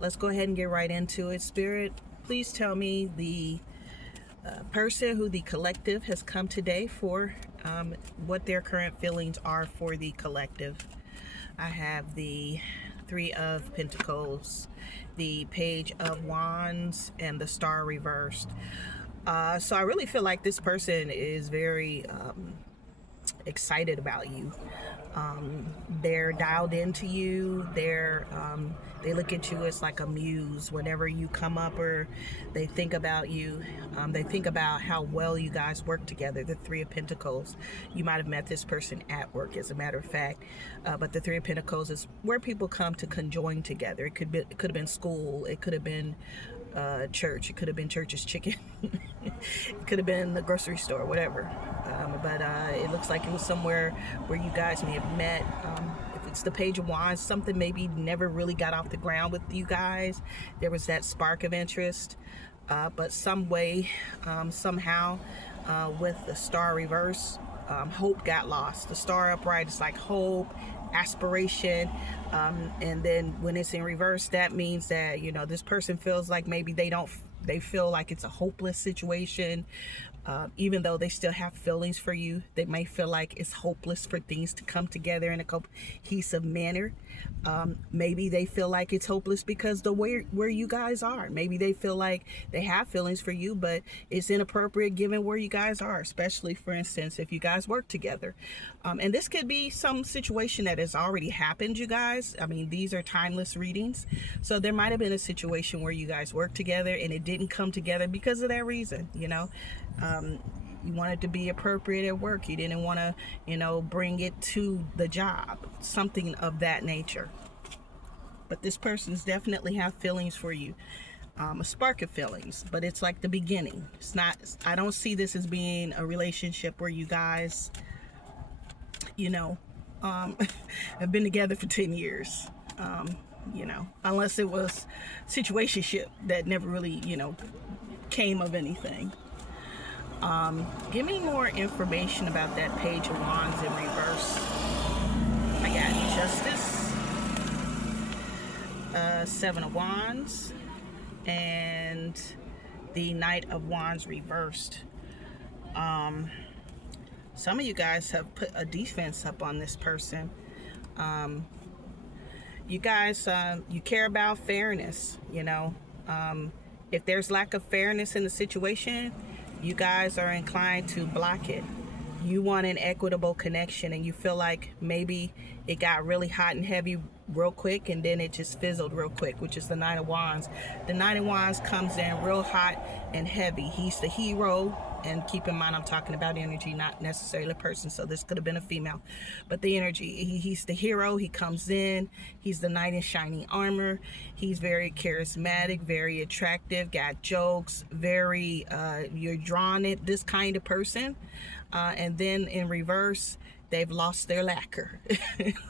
let's go ahead and get right into it. Spirit, please tell me the person who the collective has come today for, what their current feelings are for the collective. I have the Three of Pentacles, the Page of Wands, and the Star reversed. So I really feel like this person is very excited about you. They're dialed into you. They look at you as like a muse. Whenever you come up or they think about you, they think about how well you guys work together. The Three of Pentacles. You might have met this person at work, as a matter of fact. But the Three of Pentacles is where people come to conjoin together. It could have been school. It could have been church. It could have been church's chicken. It could have been the grocery store, whatever. But it looks like it was somewhere where you guys may have met. If it's the Page of Wands, something maybe never really got off the ground with you guys. There was that spark of interest, but some way, somehow, with the Star reverse, hope got lost. The Star upright is like hope, aspiration, and then when it's in reverse, that means that this person feels like maybe they feel like it's a hopeless situation. Even though they still have feelings for you, they may feel like it's hopeless for things to come together in a cohesive manner. Maybe they feel like it's hopeless because the where you guys are. Maybe they feel like they have feelings for you, but it's inappropriate given where you guys are, especially, for instance, if you guys work together. And this could be some situation that has already happened, you guys. I mean, these are timeless readings. So there might have been a situation where you guys worked together and it didn't come together because of that reason, you wanted to be appropriate at work. You didn't want to, bring it to the job, something of that nature. But this person's definitely have feelings for you, a spark of feelings, but it's like the beginning. It's not, I don't see this as being a relationship where you guys, have been together for 10 years. Unless it was situationship that never really, came of anything. Give me more information about that Page of Wands in reverse. I got Justice, Seven of Wands, and the Knight of Wands reversed. Some of you guys have put a defense up on this person. You guys, you care about fairness, if there's lack of fairness in the situation, you guys are inclined to block it. You want an equitable connection, and you feel like maybe it got really hot and heavy real quick and then it just fizzled real quick, which is the Nine of Wands. The Nine of Wands comes in real hot and heavy. He's the hero, and keep in mind I'm talking about energy, not necessarily a person, so this could have been a female, but the energy. He's the hero. He comes in, he's the knight in shining armor. He's very charismatic, very attractive, got jokes, very you're drawn at this kind of person. And then in reverse, they've lost their lacquer.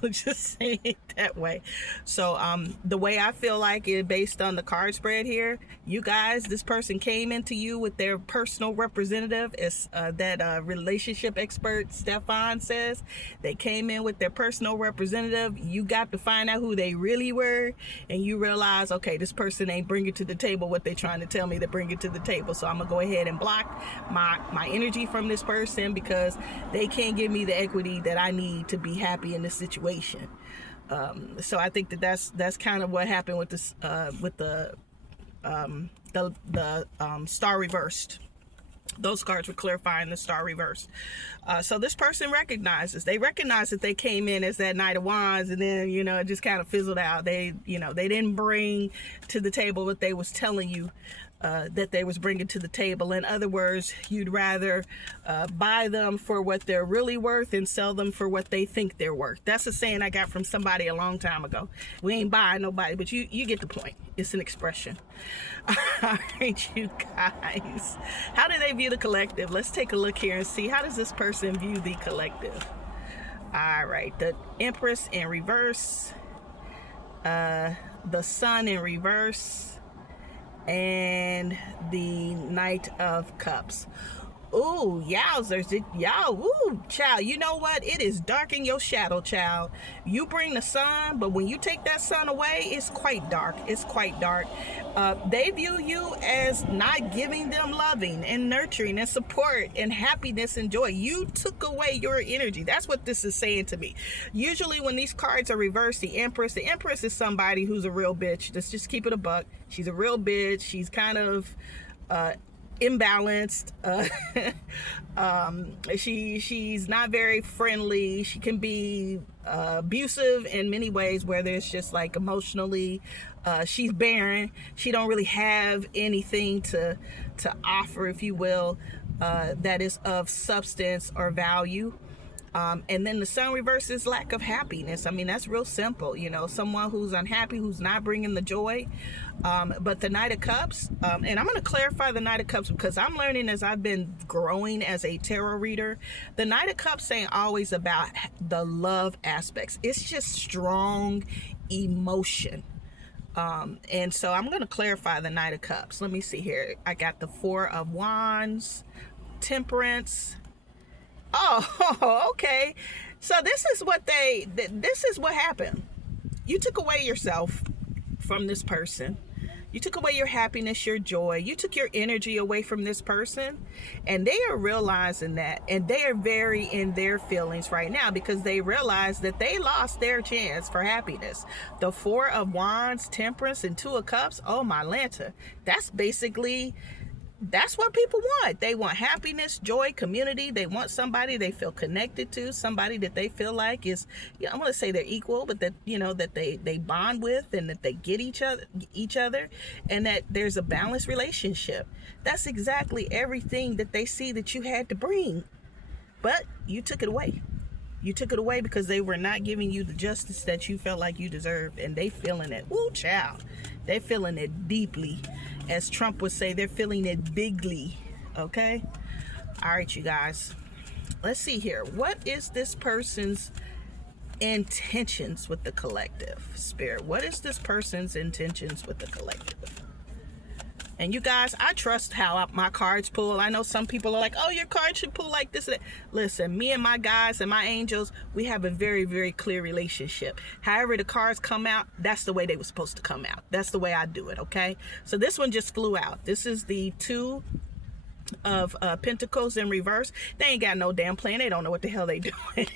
Just say it that way. So the way I feel like it, based on the card spread here, you guys, this person came into you with their personal representative, as that relationship expert Stefan says. They came in with their personal representative. You got to find out who they really were, and you realize, okay, this person ain't bringing to the table what they're trying to tell me to bring it to the table. So I'm gonna go ahead and block my energy from this person because they can't give me the equity that I need to be happy in this situation. So I think that's kind of what happened with this with the Star reversed. Those cards were clarifying the Star reverse. So this person recognize that they came in as that Knight of Wands, and then it just kind of fizzled out. They didn't bring to the table what they was telling you that they was bringing to the table. In other words, you'd rather buy them for what they're really worth and sell them for what they think they're worth. That's a saying I got from somebody a long time ago. We ain't buying nobody, but you get the point. It's an expression. All right, you guys. How do they view the collective? Let's take a look here and see, how does this person view the collective? All right, the Empress in reverse, the Sun in reverse, and the Knight of Cups. Ooh, yowzers. Y'all, ooh, child, you know what? It is dark in your shadow, child. You bring the sun, but when you take that sun away, it's quite dark. It's quite dark. They view you as not giving them loving and nurturing and support and happiness and joy. You took away your energy. That's what this is saying to me. Usually when these cards are reversed, the Empress is somebody who's a real bitch. Let's just keep it a buck. She's a real bitch. She's kind of imbalanced. She's not very friendly. She can be abusive in many ways, whether it's just like emotionally. She's barren. She don't really have anything to offer, if you will, that is of substance or value. And then the sun reverse is lack of happiness. I mean, that's real simple. You know, someone who's unhappy, who's not bringing the joy. But the Knight of Cups, and I'm going to clarify the Knight of Cups because I'm learning as I've been growing as a tarot reader. The Knight of Cups ain't always about the love aspects. It's just strong emotion. And so I'm going to clarify the Knight of Cups. Let me see here. I got the Four of Wands, Temperance. Oh, okay. So this is what happened. You took away yourself from this person. You took away your happiness, your joy. You took your energy away from this person. And they are realizing that. And they are very in their feelings right now because they realize that they lost their chance for happiness. The Four of Wands, Temperance, and Two of Cups. Oh, my Lanta. That's what people want. They want happiness, joy, community. They want somebody they feel connected to, somebody that they feel like is, I'm going to say they're equal, but that, that they bond with and that they get each other and that there's a balanced relationship. That's exactly everything that they see that you had to bring. But you took it away. You took it away because they were not giving you the justice that you felt like you deserved. And they feeling it. Woo, child. They feeling it deeply. As Trump would say, they're feeling it bigly. Okay? All right, you guys. Let's see here. What is this person's intentions with the collective? Spirit, what is this person's intentions with the collective? And you guys, I trust how my cards pull. I know some people are like, oh, your card should pull like this. Listen, me and my guys and my angels, we have a very, very clear relationship. However the cards come out, that's the way they were supposed to come out. That's the way I do it, okay? So this one just flew out. This is the Two of Pentacles in reverse. They ain't got no damn plan. They don't know what the hell they doing.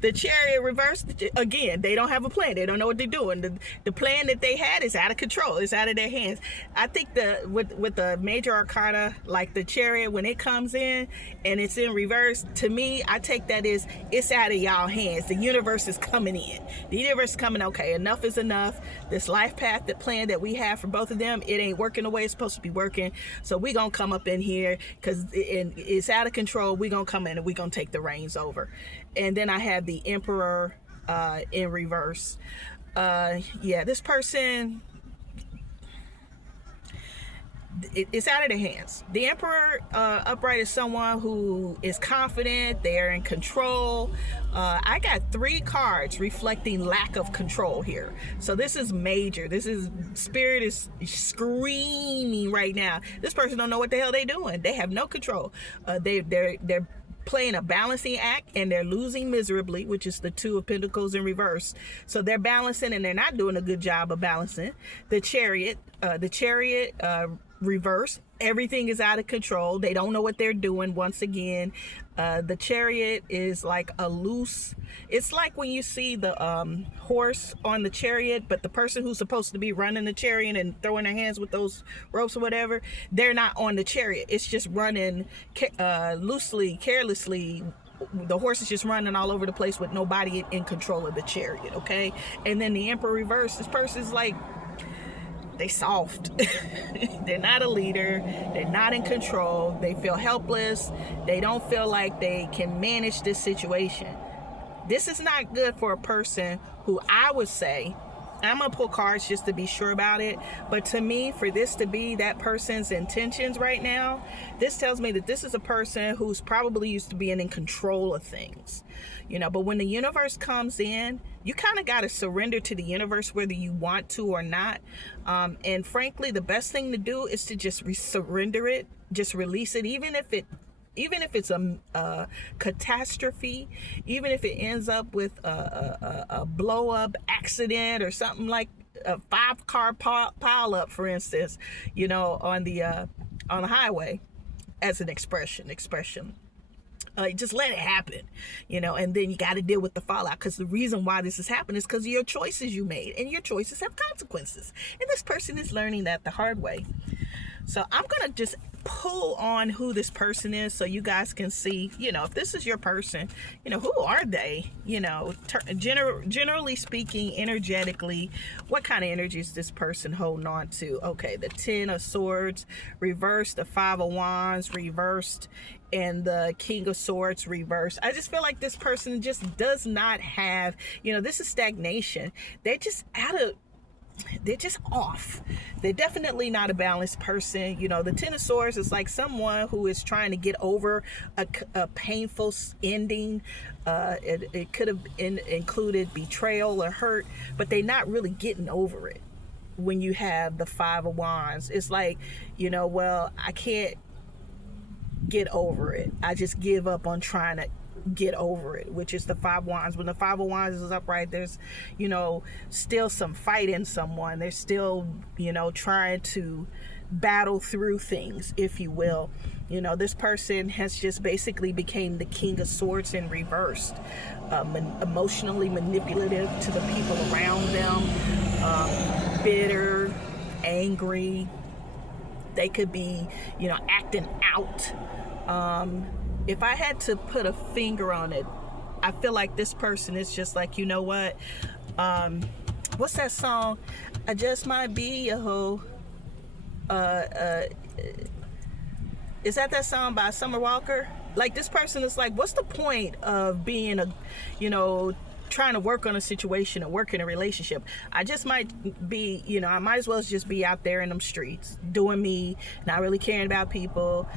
The Chariot reverse, again, they don't have a plan. They don't know what they're doing. The plan that they had is out of control. It's out of their hands. I think with the major arcana, like the Chariot, when it comes in and it's in reverse, to me, I take that as it's out of y'all hands. The universe is coming in. The universe is coming, okay, enough is enough. This life path, the plan that we have for both of them, it ain't working the way it's supposed to be working. So we gonna come up in here because it's out of control. We gonna come in and we gonna take the reins over. And then I have the Emperor in reverse. Yeah, this person, it's out of their hands. The Emperor upright is someone who is confident. They're in control. I got 3 cards reflecting lack of control here. So this is major. Spirit is screaming right now. This person don't know what the hell they're doing. They have no control. They're playing a balancing act and they're losing miserably, which is the Two of Pentacles in reverse. So they're balancing and they're not doing a good job of balancing. The Chariot reverse, everything is out of control. They don't know what they're doing. Once again, the Chariot is like a loose, it's like when you see the horse on the chariot, but the person who's supposed to be running the chariot and throwing their hands with those ropes or whatever, they're not on the chariot. It's just running loosely, carelessly. The horse is just running all over the place with nobody in control of the chariot, okay? And then the Emperor reverse, this person's like, they soft. They're not a leader. They're not in control. They feel helpless. They don't feel like they can manage this situation. This is not good for a person who I would say I'm gonna pull cards just to be sure about it, but to me, for this to be that person's intentions right now, this tells me that this is a person who's probably used to being in control of things, but when the universe comes in, you kind of got to surrender to the universe whether you want to or not. And frankly, the best thing to do is to just surrender it, just release it, even if it's a catastrophe, even if it ends up with a blow up accident or something, like a 5-car pile up, for instance, on the highway, as an expression. Just let it happen, and then you got to deal with the fallout, because the reason why this has happened is because of your choices you made, and your choices have consequences, and this person is learning that the hard way. So I'm gonna just pull on who this person is so you guys can see, if this is your person, who are they, generally speaking, energetically, what kind of energy is this person holding on to? Okay, the 10 of Swords reversed, the 5 of Wands reversed, and the King of Swords reversed. I just feel like this person just does not have, this is stagnation. They're just off. They're definitely not a balanced person. The 10 of Swords is like someone who is trying to get over a painful ending. It could have included betrayal or hurt, but they're not really getting over it. When you have the 5 of Wands, it's like, well, I can't get over it. I just give up on trying to get over it, which is the 5 of Wands. When the 5 of Wands is upright, there's still some fight in someone. They're still trying to battle through things, if you will. This person has just basically became the King of Swords in reversed, emotionally manipulative to the people around them, bitter, angry. They could be acting out. If I had to put a finger on it, I feel like this person is just like, what? What's that song? I just might be a hoe. Is that song by Summer Walker? Like, this person is like, what's the point of being trying to work on a situation and work in a relationship? I just might be, I might as well just be out there in them streets doing me, not really caring about people,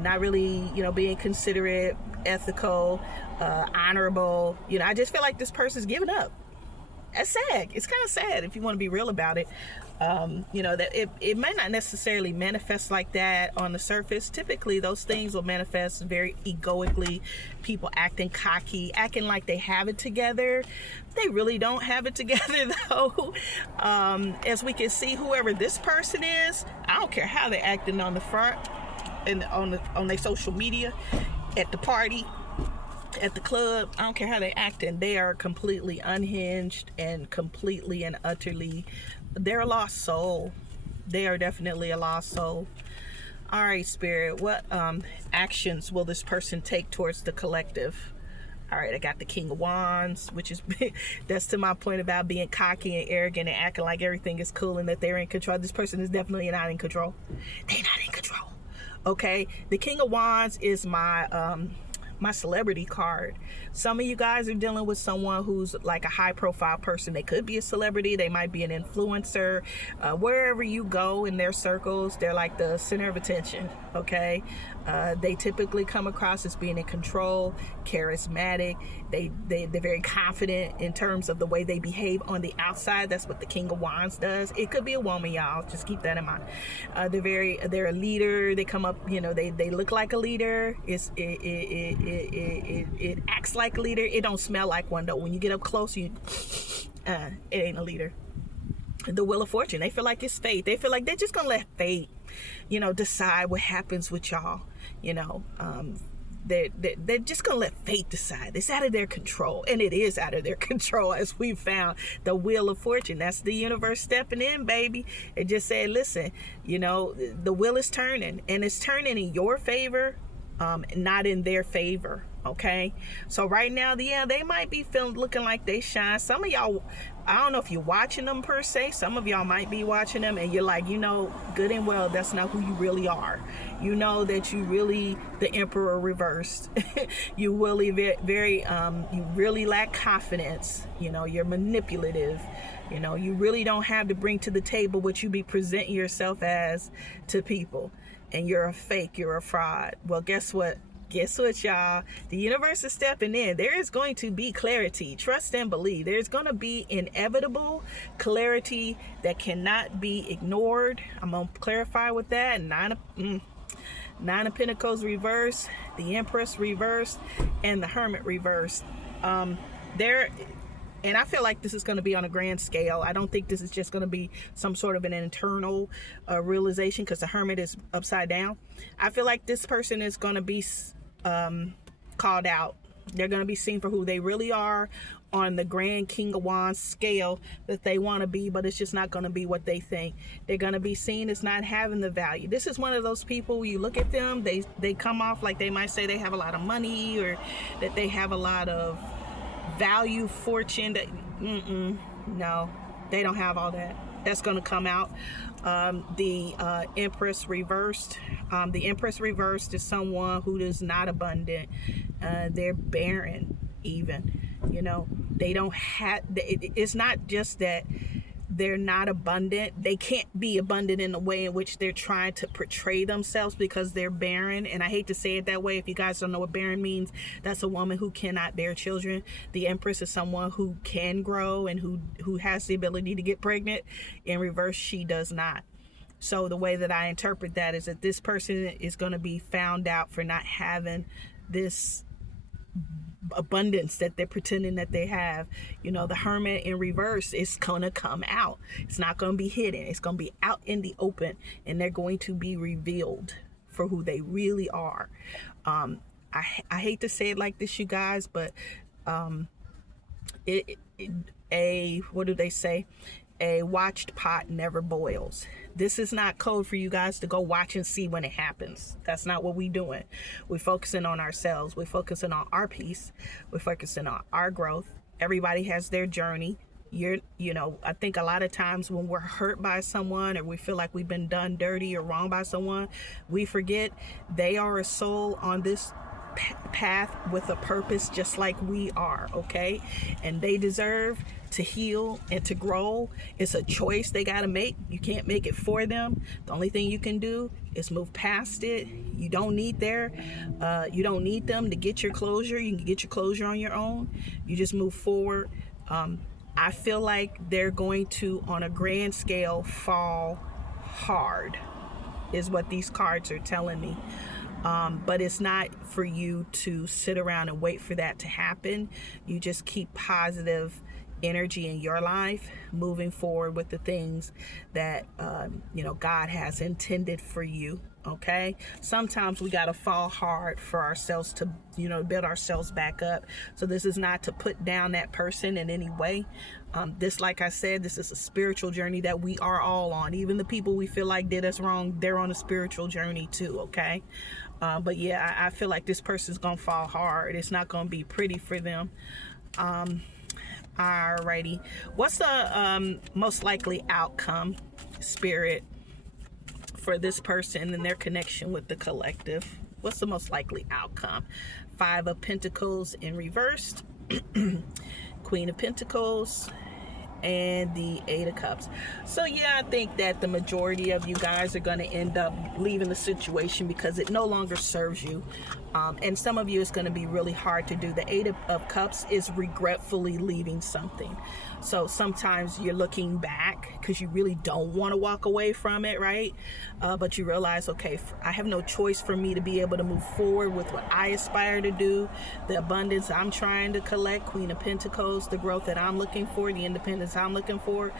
not really, being considerate, ethical, honorable. I just feel like this person's giving up. That's sad. It's kind of sad if you want to be real about it. That it may not necessarily manifest like that on the surface. Typically, those things will manifest very egoically. People acting cocky, acting like they have it together. They really don't have it together, though. As we can see, whoever this person is, I don't care how they're acting on the front and on their social media, at the party, at the club. I don't care how they acting. They are completely unhinged and completely and utterly, they're a lost soul. They are definitely a lost soul. All right, Spirit, what actions will this person take towards the collective? All right, I got the King of Wands, which is that's to my point about being cocky and arrogant and acting like everything is cool and that they're in control. This person is definitely not in control. They're not in control. Okay, the King of Wands is my celebrity card. Some of you guys are dealing with someone who's like a high profile person. They could be a celebrity, they might be an influencer. Wherever you go in their circles, they're like the center of attention. Okay, they typically come across as being in control, charismatic. They're very confident in terms of the way they behave on the outside. That's what the King of Wands does. It could be a woman, y'all, just keep that in mind. They're a leader. They come up, they look like a leader. It acts like a leader. It don't smell like one, though. When you get up close, it ain't a leader. The Wheel of Fortune, they feel like it's fate. They feel like they're just gonna let fate decide what happens with y'all. They're just gonna let fate decide. It's out of their control, and it is out of their control, as we found. The Wheel of Fortune, that's the universe stepping in, baby. It just said, listen, the wheel is turning, and it's turning in your favor, not in their favor. Okay, so right now, they might be looking like they shine. Some of y'all, I don't know if you're watching them per se. Some of y'all might be watching them and you're like, good and well, that's not who you really are. That you really the emperor reversed. You really you really lack confidence. You're manipulative. You know, you really don't have to bring to the table what you be presenting yourself as to people. And you're a fake, you're a fraud. Well, guess what? Guess what, y'all? The universe is stepping in. There is going to be clarity. Trust and believe. There's going to be inevitable clarity that cannot be ignored. I'm going to clarify with that. Nine of Pentacles reversed, the Empress reversed, and the Hermit reversed. And I feel like this is going to be on a grand scale. I don't think this is just going to be some sort of an internal realization, because the Hermit is upside down. I feel like this person is going to be called out. They're going to be seen for who they really are on the grand King of Wands scale that they want to be, but it's just not going to be what they think. They're going to be seen as not having the value. This is one of those people, you look at them, they come off like they might say they have a lot of money, or that they have a lot of value, fortune. That no, they don't have all that. That's going to come out. The Empress reversed. The Empress reversed is someone who is not abundant. They're barren, even. You know, they don't have. It's not just that they're not abundant. They can't be abundant in the way in which they're trying to portray themselves, because they're barren. And I hate to say it that way. If you guys don't know what barren means, that's a woman who cannot bear children. The Empress is someone who can grow and who has the ability to get pregnant. In reverse, she does not. So the way that I interpret that is that this person is going to be found out for not having this abundance that they're pretending that they have. You know, the Hermit in reverse is gonna come out. It's not gonna be hidden. It's gonna be out in the open, and they're going to be revealed for who they really are. I hate to say it like this, you guys, but what do they say? A watched pot never boils. This is not code for you guys to go watch and see when it happens. That's not what we're doing. We're focusing on ourselves. We're focusing on our peace. We're focusing on our growth. Everybody has their journey. I think a lot of times when we're hurt by someone, or we feel like we've been done dirty or wrong by someone, we forget they are a soul on this path with a purpose, just like we are, okay? And they deserve to heal and to grow. It's a choice they got to make. You can't make it for them. The only thing you can do is move past it. You don't need you don't need them to get your closure. You can get your closure on your own. You just move forward. I feel like they're going to, on a grand scale, fall hard, is what these cards are telling me. But it's not for you to sit around and wait for that to happen. You just keep positive energy in your life, moving forward with the things that God has intended for you. Okay, sometimes we got to fall hard for ourselves to build ourselves back up. So this is not to put down that person in any way. This, like I said, this is a spiritual journey that we are all on. Even the people we feel like did us wrong, they're on a spiritual journey too. Okay, but yeah, I feel like this person's gonna fall hard. It's not gonna be pretty for them. Alrighty, what's the most likely outcome, Spirit, for this person and their connection with the collective? What's the most likely outcome? 5 of Pentacles in reversed, Queen of Pentacles, and the 8 of Cups. So yeah, I think that the majority of you guys are going to end up leaving the situation because it no longer serves you. And some of you, it's going to be really hard to do. The 8 of Cups is regretfully leaving something. So sometimes you're looking back because you really don't want to walk away from it, right? But you realize, okay, I have no choice for me to be able to move forward with what I aspire to do, the abundance I'm trying to collect, Queen of Pentacles, the growth that I'm looking for, the independence I'm looking for,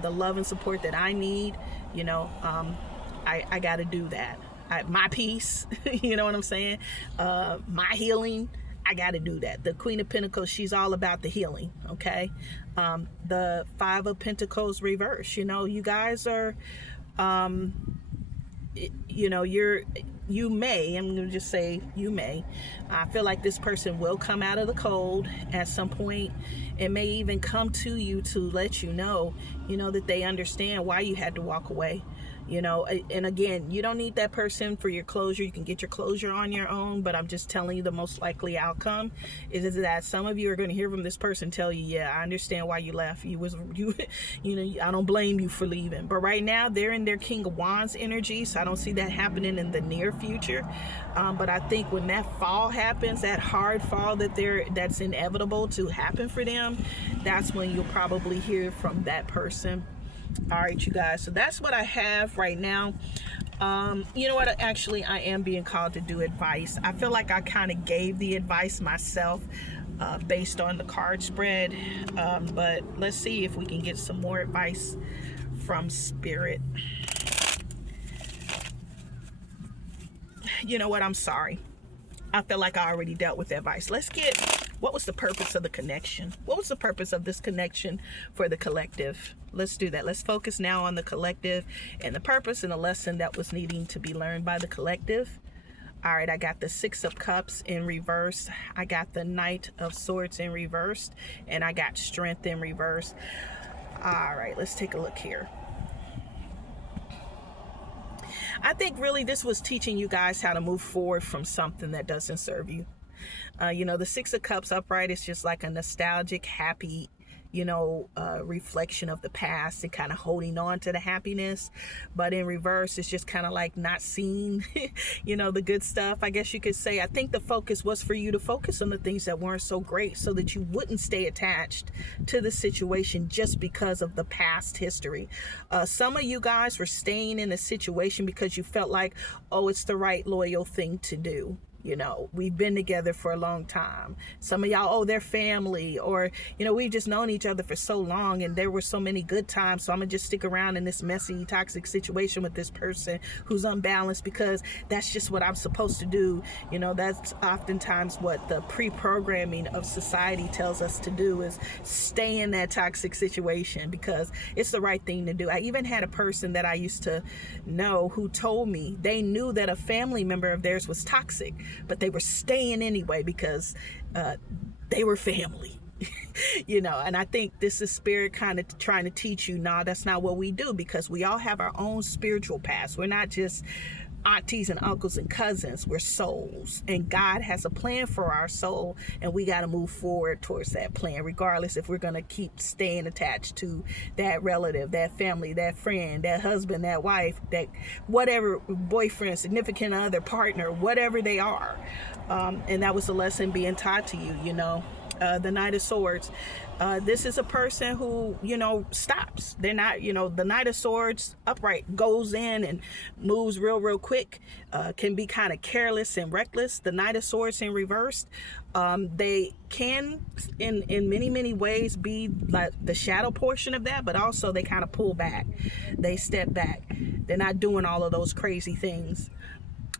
the love and support that I need. I got to do that. My peace, you know what I'm saying? My healing, I got to do that. The Queen of Pentacles, she's all about the healing, okay? The 5 of Pentacles reverse, you guys are, you may, I'm going to just say you may, I feel like this person will come out of the cold at some point. It may even come to you to let you know, that they understand why you had to walk away. And again, you don't need that person for your closure. You can get your closure on your own, but I'm just telling you the most likely outcome is that some of you are going to hear from this person tell you, yeah, I understand why you left. I don't blame you for leaving. But right now they're in their King of Wands energy, so I don't see that happening in the near future. But I think when that fall happens, that hard fall that's inevitable to happen for them, that's when you'll probably hear from that person. All right, you guys, so that's what I have right now. You know what, actually I am being called to do advice. I feel like I kind of gave the advice myself based on the card spread, but let's see if we can get some more advice from Spirit. You know what, I'm sorry, I feel like I already dealt with advice. Let's get, what was the purpose of the connection? What was the purpose of this connection for the collective? Let's do that. Let's focus now on the collective and the purpose and the lesson that was needing to be learned by the collective. All right, I got the Six of Cups in reverse. I got the Knight of Swords in reverse. And I got Strength in reverse. All right, let's take a look here. I think really this was teaching you guys how to move forward from something that doesn't serve you. The Six of Cups upright is just like a nostalgic, happy, reflection of the past and kind of holding on to the happiness. But in reverse, it's just kind of like not seeing, the good stuff, I guess you could say. I think the focus was for you to focus on the things that weren't so great so that you wouldn't stay attached to the situation just because of the past history. Some of you guys were staying in a situation because you felt like, oh, it's the right loyal thing to do. We've been together for a long time. Some of y'all, oh, they're family, or, we've just known each other for so long and there were so many good times. So I'm gonna just stick around in this messy, toxic situation with this person who's unbalanced because that's just what I'm supposed to do. That's oftentimes what the pre-programming of society tells us to do, is stay in that toxic situation because it's the right thing to do. I even had a person that I used to know who told me they knew that a family member of theirs was toxic, but they were staying anyway because they were family. And I think this is Spirit kind of trying to teach you, nah, that's not what we do, because we all have our own spiritual past. We're not just aunties and uncles and cousins. We're souls, and God has a plan for our soul, and we got to move forward towards that plan, regardless if we're going to keep staying attached to that relative, that family, that friend, that husband, that wife, that whatever, boyfriend, significant other, partner, whatever they are. And that was a lesson being taught to you. The Knight of Swords, this is a person who stops. They're not, the Knight of Swords upright goes in and moves real quick, can be kind of careless and reckless. The Knight of Swords in reverse, they can in many ways be like the shadow portion of that, but also they kind of pull back, they step back, they're not doing all of those crazy things.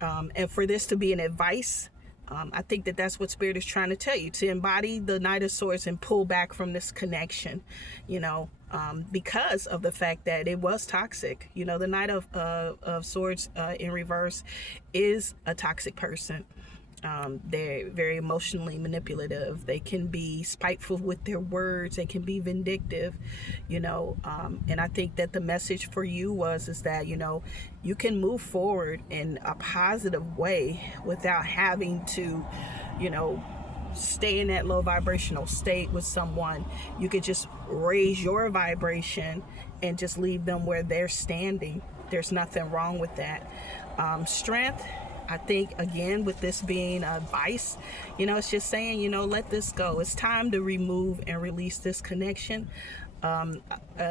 And for this to be an advice, I think that's what Spirit is trying to tell you, to embody the Knight of Swords and pull back from this connection, because of the fact that it was toxic. The Knight of Swords in reverse is a toxic person. They're very emotionally manipulative. They can be spiteful with their words. They can be vindictive, and I think that the message for you is that, you can move forward in a positive way without having to, stay in that low vibrational state with someone. You could just raise your vibration and just leave them where they're standing. There's nothing wrong with that. Strength, I think, again, with this being advice, it's just saying, let this go. It's time to remove and release this connection. And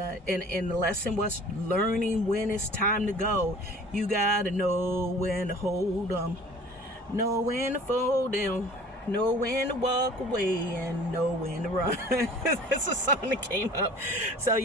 the lesson was learning when it's time to go. You gotta know when to hold them, know when to fold them, know when to walk away, and know when to run. It's a song that came up. So,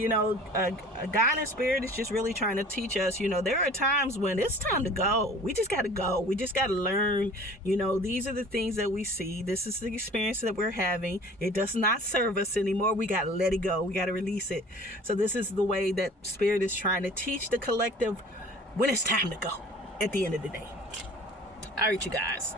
God and Spirit is just really trying to teach us, there are times when it's time to go. We just got to go. We just got to learn, these are the things that we see. This is the experience that we're having. It does not serve us anymore. We got to let it go. We got to release it. So this is the way that Spirit is trying to teach the collective when it's time to go at the end of the day. All right, you guys.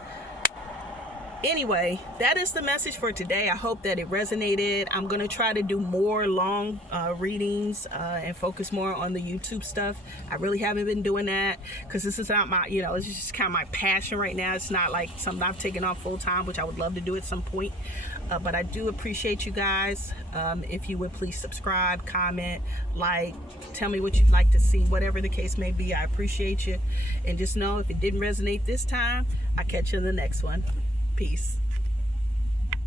Anyway, that is the message for today. I hope that it resonated. I'm going to try to do more long readings and focus more on the YouTube stuff. I really haven't been doing that because this is not my, it's just kind of my passion right now. It's not like something I've taken on full time, which I would love to do at some point. But I do appreciate you guys. If you would please subscribe, comment, like, tell me what you'd like to see, whatever the case may be. I appreciate you. And just know if it didn't resonate this time, I'll catch you in the next one. Peace.